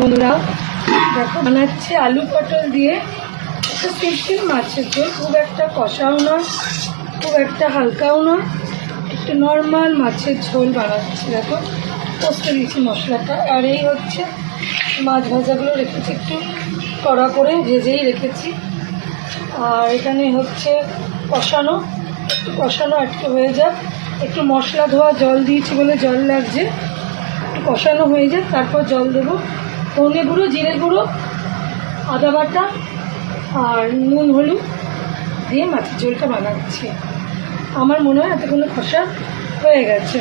বন্ধুরা দেখো বানাচ্ছে আলু পটল দিয়ে একটা সিম্পল মাছের ঝোল, খুব একটা কষাও নয় খুব একটা হালকাও নয়, একটু নর্মাল মাছের ঝোল বানাচ্ছি। দেখো কষতে দিয়েছি মশলাটা, আর এই হচ্ছে মাছ ভাজাগুলো রেখেছি, একটু কড়া করে ভেজেই রেখেছি। আর এখানে হচ্ছে কষানো, একটু কষানো একটু হয়ে যাক, একটু মশলা ধোয়া জল দিয়েছি বলে জল লাগছে, একটু কষানো হয়ে যাক তারপর জল দেবো। ধনে গুঁড়ো, জিরে গুঁড়ো, আদা বাটা আর নুন হলুদ দিয়ে মাছের ঝোলটা বানাচ্ছি। আমার মনে হয় এতক্ষণ কষা হয়ে গেছে।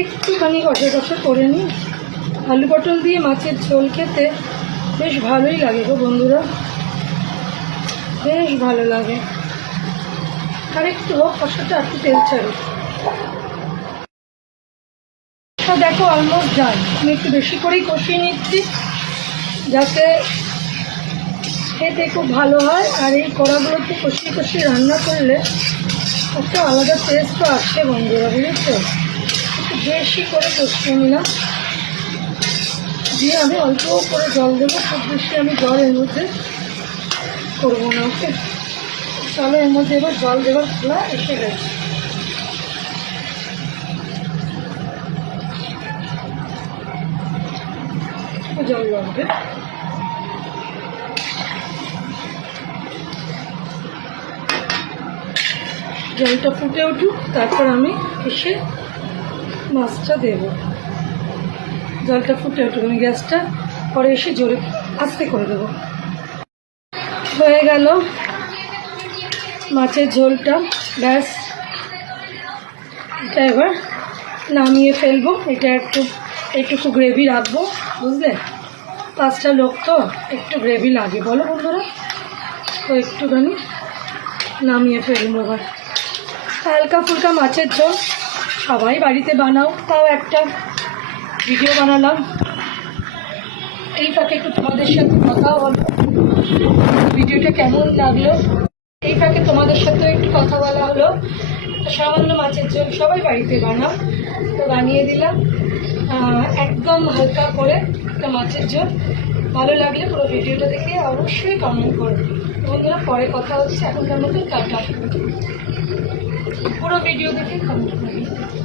একটুখানি কষা কষা করে নিই। আলু পটল দিয়ে মাছের ঝোল খেতে বেশ ভালোই লাগে গো বন্ধুরা, বেশ ভালো লাগে। আর একটু হোক কষাটা, একটু তেল ছাড়ি। দেখো অলমোস্ট ডান, আমি একটু বেশি করেই কষিয়ে নিচ্ছি যাতে খেতে খুব ভালো হয়। আর এই কড়াগুলোতে কষিয়ে কষিয়ে রান্না করলে একটা আলাদা টেস্টও আসে বন্ধুরা, বুঝেছো? একটু বেশি করে কষিয়ে নিলাম, দিয়ে আমি অল্প করে জল দেবো, খুব বেশি আমি জল এর মধ্যে করবো না। ওকে, চলো এর মধ্যে এবার জল দেওয়ার খোলা এসে গেছে। জল লাগবে, জলটা ফুটে উঠুক তারপর আমি এসে মাছটা দেব। জলটা ফুটে উঠুক, আমি গ্যাসটা পরে এসে জোরে আস্তে করে দেবো। হয়ে গেল মাছের ঝোলটা, ব্যাস এটা এবার নামিয়ে ফেলবো। এটা একটু গ্রেভি রাখবো, বুঝলে? 5টা লোক তো একটু গ্রেভি লাগে, বলো বন্ধুরা? তো একটুখানি নামিয়ে ফেলবো এবার। হালকা ফুলকা মাছের ঝোল সবাই বাড়িতে বানাও, তাও একটা ভিডিও বানালাম। এই ফাঁকে একটু তোমাদের সাথে কথাও হলো, ভিডিওটা কেমন লাগলো। এই ফাঁকে তোমাদের সাথেও একটু কথা বলা হলো। সামান্য মাছের ঝোল সবাই বাড়িতে বানাও, তো বানিয়ে দিলাম একদম হালকা করে একটা মাছের ঝোল। ভালো লাগলে পুরো ভিডিওটা দেখে অবশ্যই কমেন্ট করো বন্ধুরা। পরে কথা হচ্ছে, এখনকার মতো টাটা। পুরো ভিডিও দেখে কমেন্ট করবে।